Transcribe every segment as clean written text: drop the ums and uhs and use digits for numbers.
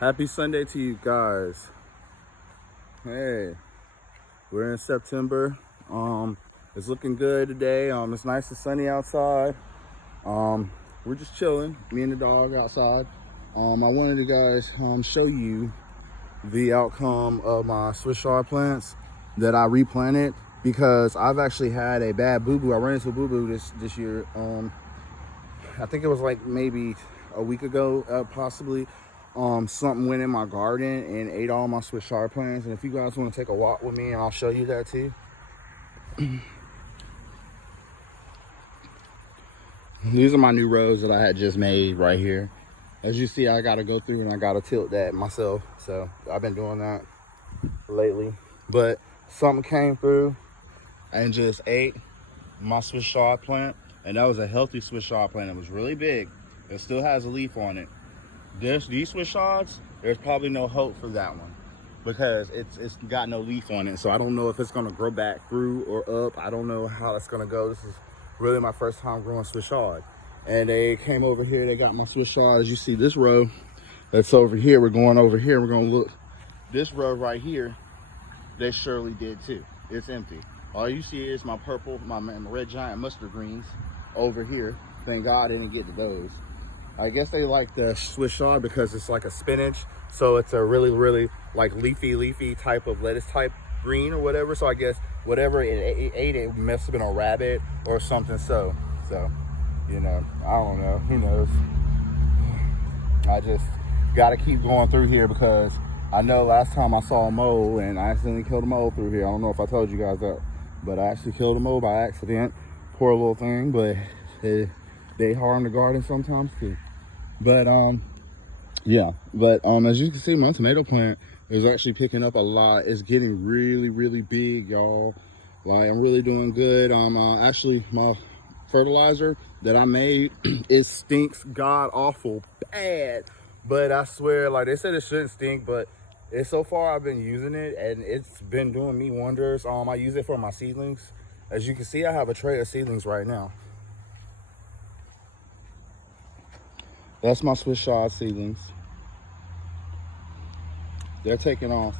Happy Sunday to you guys. Hey, we're in September. It's looking good today. It's nice and sunny outside. We're just chilling, me and the dog outside. I wanted to guys show you the outcome of my Swiss chard plants that I replanted because I've actually had a bad boo-boo. I ran into a boo-boo this year. I think it was like maybe a week ago, possibly. Something went in my garden and ate all my Swiss chard plants. And if you guys want to take a walk with me, and I'll show you that too. These are my new rows that I had just made right here. As you see, I got to go through and I got to tilt that myself. So I've been doing that lately. But something came through and just ate my Swiss chard plant. And that was a healthy Swiss chard plant. It was really big. It still has a leaf on it. These Swiss chards, there's probably no hope for that one because it's got no leaf on it. So I don't know if it's gonna grow back through or up. I don't know how that's gonna go. This is really my first time growing Swiss chard. And they came over here, they got my Swiss chard. As you see this row that's over here, we're going over here, we're gonna look. This row right here, they surely did too. It's empty. All you see is my purple, my red giant mustard greens over here. Thank God I didn't get to those. I guess they like the Swiss chard because it's like a spinach. So it's a really like leafy type of lettuce type green or whatever. So I guess whatever it ate, it must have been a rabbit or something. So, you know, I don't know, who knows? I just got to keep going through here because I know last time I saw a mole and I accidentally killed a mole through here. I don't know if I told you guys that, but I actually killed a mole by accident. Poor little thing, but they harm the garden sometimes too. But yeah, but as you can see, my tomato plant is actually picking up a lot. It's getting really big, y'all. Like, I'm really doing good. Actually, my fertilizer that I made, it stinks god awful bad, but I swear, like, they said it shouldn't stink, but so far I've been using it and it's been doing me wonders. I use it for my seedlings. As you can see, I have a tray of seedlings right now. That's my Swiss chard seedlings. They're taking off.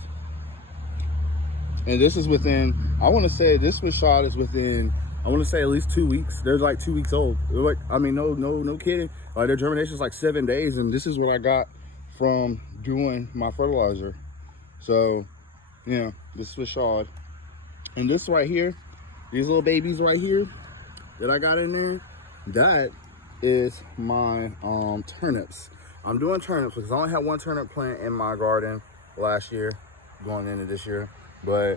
And this is within, I want to say this Swiss chard is within, I want to say at least 2 weeks. They're like 2 weeks old. They're like, I mean, no kidding. Like, their germination is like 7 days. And this is what I got from doing my fertilizer. So, yeah, this Swiss chard. And this right here, these little babies right here that I got in there, that is my turnips. I'm doing turnips because I only had one turnip plant in my garden last year, going into this year, but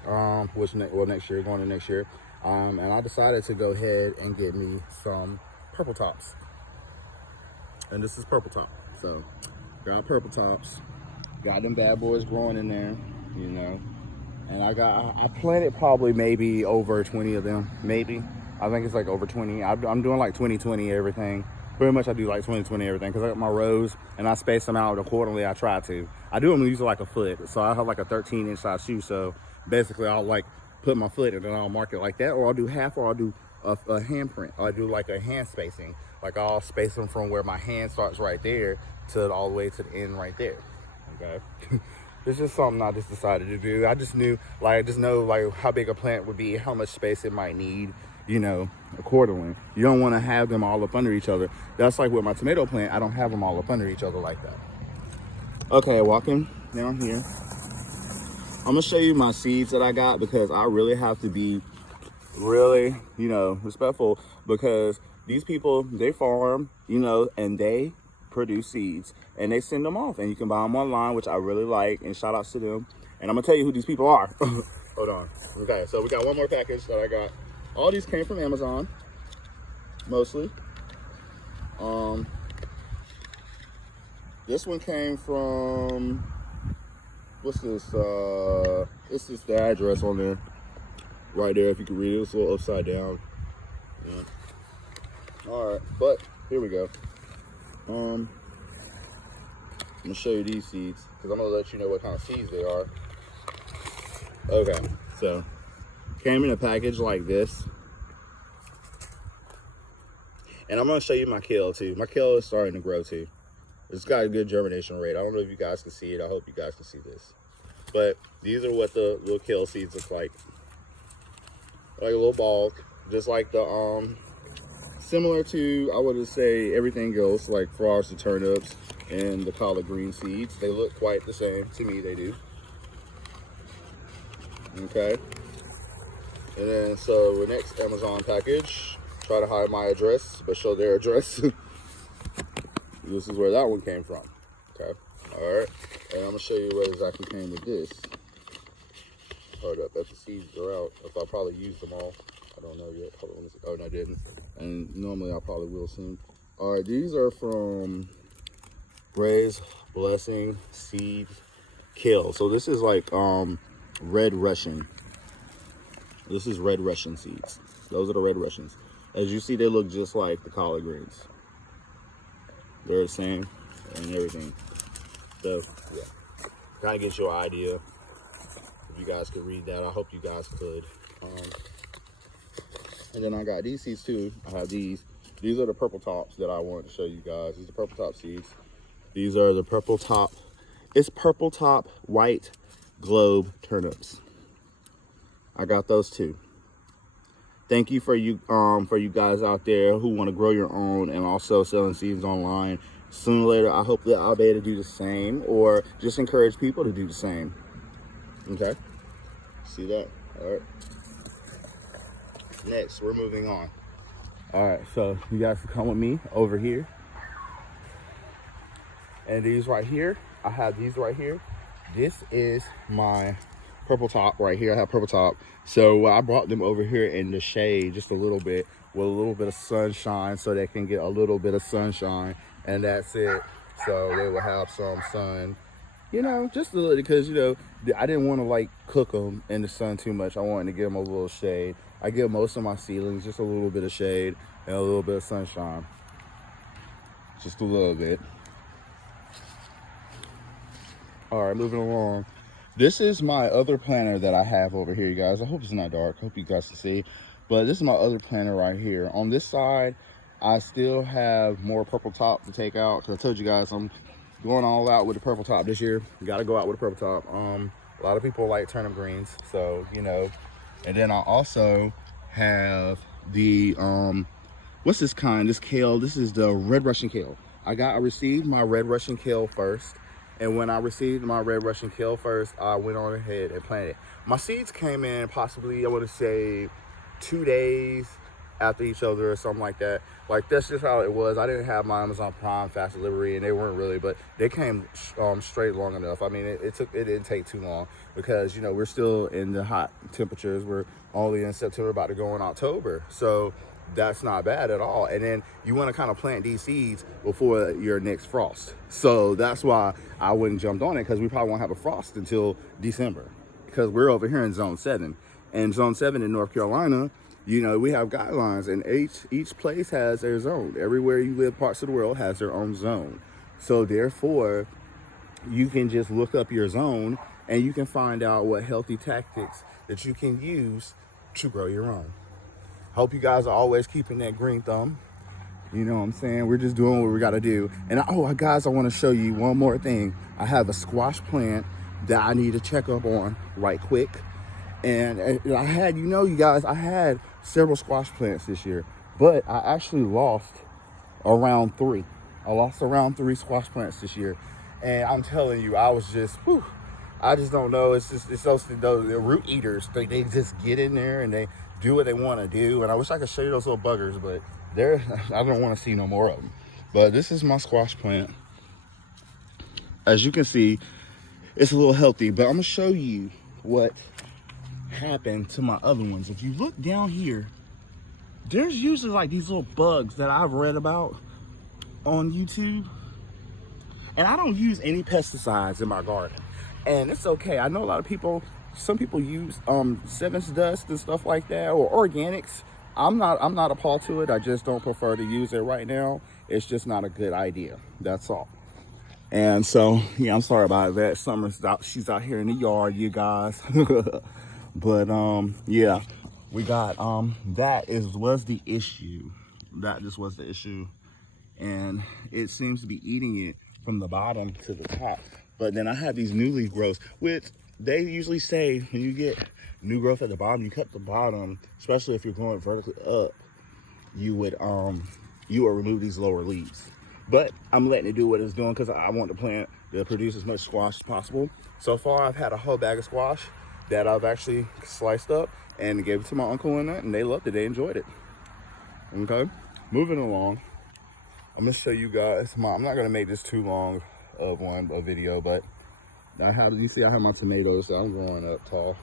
next year, going to next year. And I decided to go ahead and get me some purple tops. And this is purple top. So got purple tops, got them bad boys growing in there, you know. And I planted probably maybe over 20 of them, maybe. I think it's like over 20. I'm doing like 20-20 everything. Pretty much I do like 20-20 everything because I got my rows and I space them out accordingly. I try to. I do them using like a foot. So I have like a 13-inch size shoe. So basically I'll like put my foot and then I'll mark it like that. Or I'll do half, or I'll do a handprint. Or I do like a hand spacing. Like I'll space them from where my hand starts right there to all the way to the end right there. Okay. It's just something I just decided to do. I just know like how big a plant would be, how much space it might need, you know, accordingly. You don't want to have them all up under each other. That's like with my tomato plant, I don't have them all up under each other like that. Okay, walking down here. I'm gonna show you my seeds that I got because I really have to be really, you know, respectful because these people, they farm, you know, and they produce seeds and they send them off and you can buy them online, which I really like, and shout outs to them. And I'm gonna tell you who these people are. Hold on. Okay, so we got one more package that I got. All these came from Amazon, mostly. This one came from, what's this? It's just the address on there, right there. If you can read it, it's a little upside down. Yeah. All right, but here we go. I'm gonna show you these seeds because I'm gonna let you know what kind of seeds they are. Okay, so came in a package like this, and I'm gonna show you my kale too. My kale is starting to grow too. It's got a good germination rate. I don't know if you guys can see it. I hope you guys can see this. But these are what the little kale seeds look like. Like a little ball, just like the similar to, I would say, everything else, like frogs, the turnips, and the collard green seeds. They look quite the same. To me, they do. Okay. And then, so the next Amazon package, try to hide my address, but show their address. This is where that one came from. Okay. All right. And I'm going to show you what exactly came with this. Hold up. If the seeds are out, if I probably used them all. I don't know yet. Hold on. Oh, no, I didn't. And normally I probably will soon. All right. These are from Ray's Blessing Seed Kale. So this is like red Russian. This is red Russian seeds. Those are the red Russians. As you see, they look just like the collard greens. They're the same and everything. So, yeah. Kind of get you an idea. If you guys could read that, I hope you guys could. And then I got these seeds too. I have these. These are the purple tops that I wanted to show you guys. These are purple top seeds. These are the purple top. It's purple top white globe turnips. I got those too. Thank you for you guys out there who want to grow your own and also selling seeds online. Sooner or later, I hope that I'll be able to do the same, or just encourage people to do the same. Okay, see that? All right. Next, we're moving on. All right, so you guys can come with me over here. And these right here, I have these right here. This is my purple top right here. I have purple top. So I brought them over here in the shade just a little bit with a little bit of sunshine so they can get a little bit of sunshine, and that's it. So they will have some sun, you know, just a little, because, you know, I didn't want to like cook them in the sun too much. I wanted to give them a little shade. I give most of my seedlings just a little bit of shade and a little bit of sunshine. Just a little bit. All right, moving along. This is my other planter that I have over here, you guys. I hope it's not dark. I hope you guys can see. But this is my other planter right here. On this side, I still have more purple top to take out. Because I told you guys I'm going all out with the purple top this year. You got to go out with the purple top. A lot of people like turnip greens, so, you know. And then I also have the, what's this kind? This kale. This is the red Russian kale. I received my red Russian kale first. And when I received my red Russian kale first, I went on ahead and planted. My seeds came in possibly, I would say, 2 days after each other or something like that. Like, that's just how it was. I didn't have my Amazon Prime fast delivery, and they weren't really, but they came straight long enough. I mean, it didn't take too long because, you know, we're still in the hot temperatures. We're only in September, about to go in October. So that's not bad at all. And then you want to kind of plant these seeds before your next frost. So that's why I wouldn't jumped on it, because we probably won't have a frost until December, because we're over here in zone 7. And zone 7 in North Carolina, you know, we have guidelines, and each place has their zone. Everywhere you live, parts of the world has their own zone. So therefore, you can just look up your zone and you can find out what healthy tactics that you can use to grow your own. Hope you guys are always keeping that green thumb. You know what I'm saying? We're just doing what we got to do. And guys, I want to show you one more thing. I have a squash plant that I need to check up on right quick. And I had, you know, you guys, I had several squash plants this year, but I actually lost around 3. I lost around 3 squash plants this year. And I'm telling you, I was just, whew, I just don't know. It's those root eaters. They just get in there and they do what they want to do. And I wish I could show you those little buggers, but I don't want to see no more of them. But this is my squash plant. As you can see, it's a little healthy, but I'm gonna show you what happened to my other ones. If you look down here, there's usually like these little bugs that I've read about on YouTube. And I don't use any pesticides in my garden. And it's okay. I know a lot of people, some people use Sevens dust and stuff like that, or organics. I'm not appalled to it. I just don't prefer to use it right now. It's just not a good idea. That's all. And so, yeah, I'm sorry about that. Summer's out, she's out here in the yard, you guys. But yeah, we got was the issue. That just was the issue. And it seems to be eating it. from the bottom to the top. But then I have these new leaf growths, which they usually say when you get new growth at the bottom, you cut the bottom, especially if you're growing vertically up, you would remove these lower leaves. But I'm letting it do what it's doing because I want the plant to produce as much squash as possible. So far, I've had a whole bag of squash that I've actually sliced up and gave it to my uncle and that, and they loved it. They enjoyed it. Okay, moving along. I'm gonna show you guys I'm not gonna make this too long of a video, but you see I have my tomatoes that I'm growing up tall,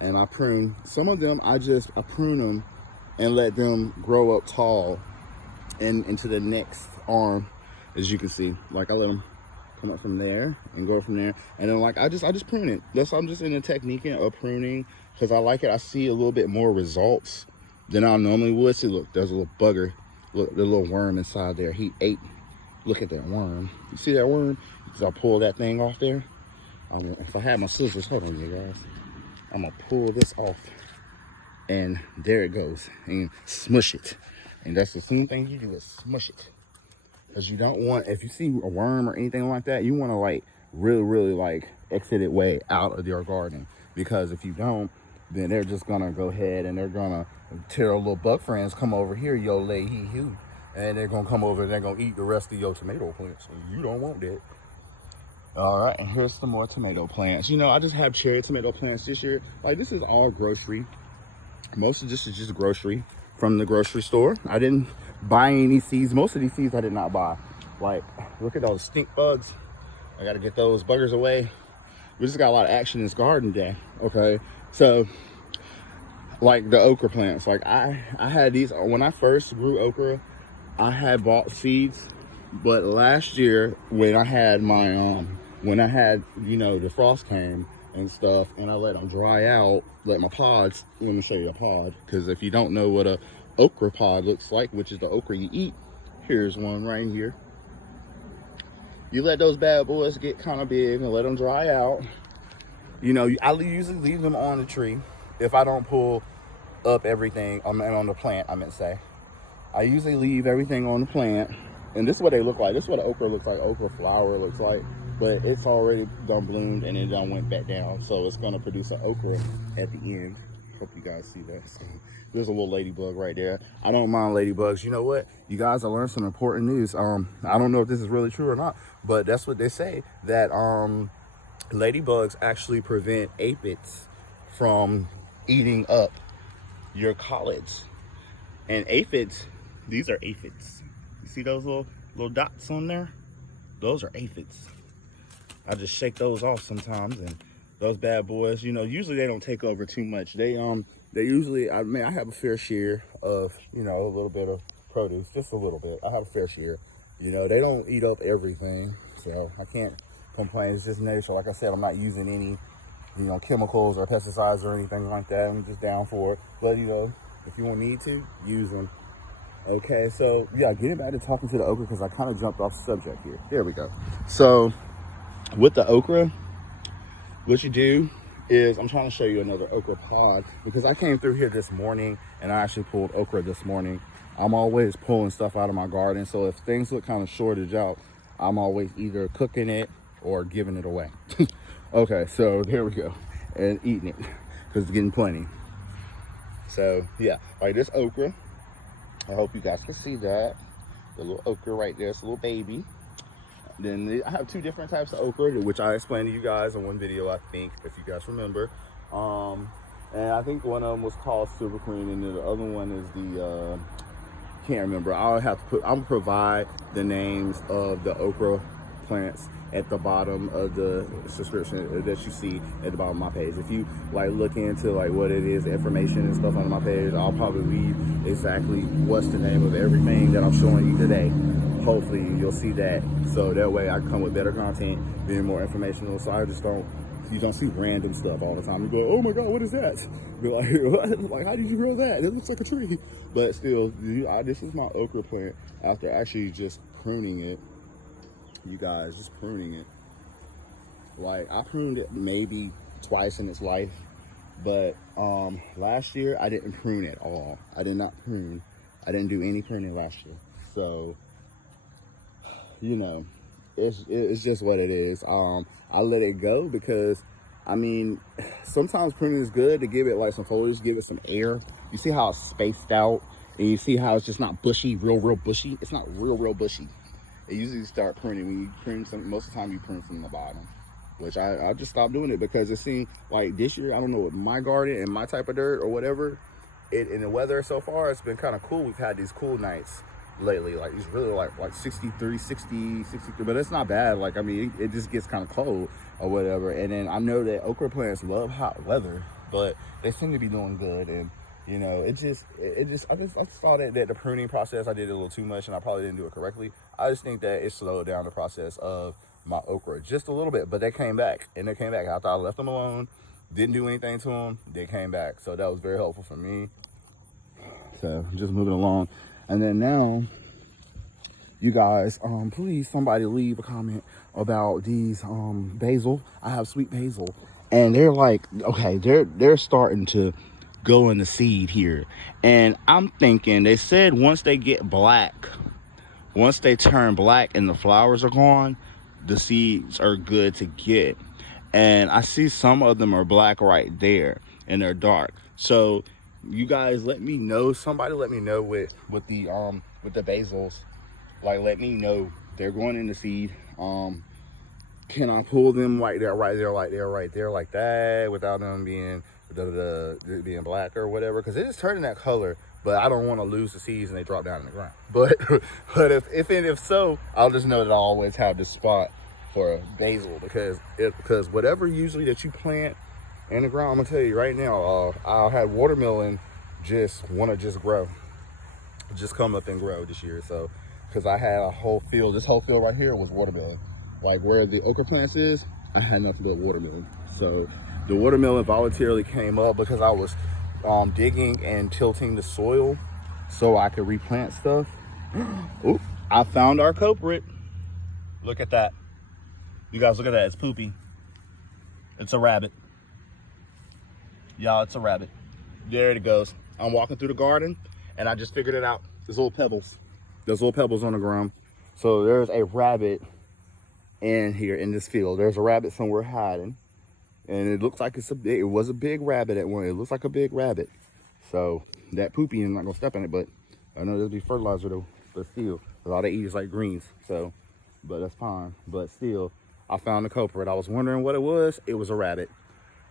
and I prune some of them. I prune them and let them grow up tall and into the next arm, as you can see. Like I let them come up from there and go from there, and then like I just prune it. I'm just in the technique of pruning because I like it. I see a little bit more results than I normally would. See, look, there's a little bugger, look, the little worm inside there. He ate. Look at that worm. You see that worm? As I pull that thing off there, if I had my scissors, hold on, you guys. I'm gonna pull this off, and there it goes, and smush it. And that's the same thing you do, is smush it. Because you don't want, if you see a worm or anything like that, you want to like really like exit it way out of your garden. Because if you don't, then they're just gonna go ahead and they're gonna tell little bug friends, come over here, yo lay hee hoo. And they're gonna come over and they're gonna eat the rest of your tomato plants. And you don't want that. All right, and here's some more tomato plants. You know, I just have cherry tomato plants this year. Like, this is all grocery. Most of this is just grocery from the grocery store. I didn't buy any seeds. Most of these seeds I did not buy. Like, look at those stink bugs. I gotta get those buggers away. We just got a lot of action in this garden today. Okay, so like the okra plants. Like I had these when I first grew okra. I had bought seeds, but last year when I had my you know, the frost came and stuff, and I let them dry out, let my pods, let me show you a pod, because if you don't know what a okra pod looks like, which is the okra you eat, here's one right here. You let those bad boys get kind of big and let them dry out. You know, I usually leave them on the tree if I don't pull up everything, on the plant, I meant to say. I usually leave everything on the plant, and this is what they look like. This is what an okra looks like. Okra flower looks like, but it's already done bloomed and it done went back down, so it's gonna produce an okra at the end. Hope you guys see that. So there's a little ladybug right there. I don't mind ladybugs. You know what, you guys, I learned some important news. I don't know if this is really true or not, but that's what they say, that ladybugs actually prevent aphids from eating up your collards. And aphids, these are aphids. You see those little dots on there? Those are aphids. I just shake those off sometimes, and those bad boys, you know, usually they don't take over too much. They usually, I have a fair share of, you know, a little bit of produce, just a little bit. I have a fair share. You know, they don't eat up everything, so I can't complain. It's just nature. Like I said, I'm not using any, you know, chemicals or pesticides or anything like that. I'm just down for it. But, you know, if you won't need to, use them. Okay, so yeah, getting back to talking to the okra, because I kind of jumped off subject here. There we go. So with the okra, what you do is, I'm trying to show you another okra pod, because I came through here this morning and I actually pulled okra this morning. I'm always pulling stuff out of my garden, so if things look kind of shortage out, I'm always either cooking it or giving it away. Okay, so there we go, and eating it, because it's getting plenty. So yeah, like this okra, I hope you guys can see that. The little okra right there, it's a little baby. Then I have two different types of okra, which I explained to you guys in one video, I think, if you guys remember. And I think one of them was called Silver Queen, and then the other one is the, can't remember. I'll provide the names of the okra plants at the bottom of the subscription that you see at the bottom of my page. If you like look into like what it is, information and stuff on my page, I'll probably read exactly what's the name of everything that I'm showing you today. Hopefully you'll see that, so that way I come with better content, being more informational, so you don't see random stuff all the time. You go, oh my God, what is that? Be like, what? Like, how did you grow that? It looks like a tree. But still, this is my okra plant after actually just pruning it. You guys, just pruning it. Like, I pruned it maybe twice in its life, but last year I didn't prune at all. I did not prune. I didn't do any pruning last year. So, you know, it's just what it is. I let it go because, I mean, sometimes pruning is good to give it like some foliage, give it some air. You see how it's spaced out, and you see how it's just not bushy, real bushy. It's not real bushy. It usually start pruning when you prune some. Most of the time you prune from the bottom, which I just stopped doing it because it seemed like this year, I don't know, with my garden and my type of dirt or whatever, in the weather so far, it's been kind of cool. We've had these cool nights lately, like it's really like 63, 60, 63, but it's not bad. Like, I mean, it just gets kind of cold or whatever. And then I know that okra plants love hot weather, but they seem to be doing good. And you know, I just thought that the pruning process, I did a little too much, and I probably didn't do it correctly. I just think that it slowed down the process of my okra just a little bit, but they came back, and they came back after I left them alone, didn't do anything to them. They came back, so that was very helpful for me. So just moving along. And then now, you guys, please somebody leave a comment about these basil. I have sweet basil, and they're like, okay, they're starting to go in the seed here. And I'm thinking, they said once they get black, once they turn black and the flowers are gone, the seeds are good to get. And I see some of them are black right there, and they're dark. So you guys let me know, somebody let me know with the basils, like let me know they're going in the seed. Can I pull them right there like that without them being being black or whatever? Because it is turning that color, but I don't want to lose the seeds and they drop down in the ground. But if so, I'll just know that I always have this spot for a basil, because whatever usually that you plant in the ground, I'm gonna tell you right now, I had watermelon just grow, just come up and grow this year. So because I had a whole field, this whole field right here was watermelon. Like where the okra plants is, I had nothing but watermelon. So the watermelon voluntarily came up because I was digging and tilting the soil so I could replant stuff. Oop, I found our culprit. Look at that. You guys, look at that. It's poopy. It's a rabbit. Y'all, it's a rabbit. There it goes. I'm walking through the garden and I just figured it out. There's little pebbles. There's little pebbles on the ground. So there's a rabbit in here in this field. There's a rabbit somewhere hiding. And it looks like it was a big rabbit at one. It looks like a big rabbit. So that poopy, I'm not gonna step in it, but I know there'll be fertilizer though, but still, all they eat is like greens. So, but that's fine. But still, I found the culprit. I was wondering what it was. It was a rabbit.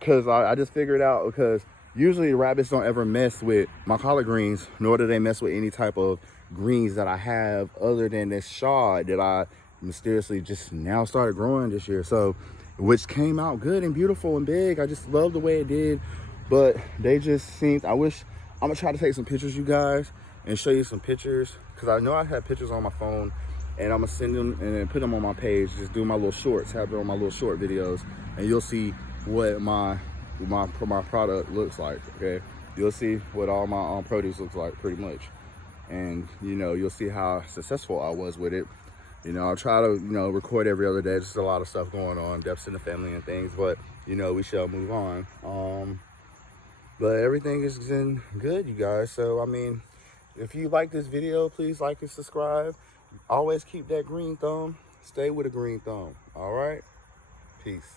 Cause I just figured out, because usually rabbits don't ever mess with my collard greens, nor do they mess with any type of greens that I have other than this chard that I mysteriously just now started growing this year. So, which came out good and beautiful and big. I just love the way it did, but they just seemed, I'm gonna try to take some pictures, you guys, and show you some pictures, because I know I have pictures on my phone, and I'm gonna send them and then put them on my page, just do my little shorts, have them on my little short videos, and you'll see what my product looks like. Okay, you'll see what all my produce looks like pretty much, and you know, you'll see how successful I was with it. You know, I try to, you know, record every other day. Just a lot of stuff going on, deaths in the family and things, but you know, we shall move on. But everything is in good, you guys. So I mean, if you like this video, please like and subscribe. Always keep that green thumb. Stay with a green thumb. All right, peace.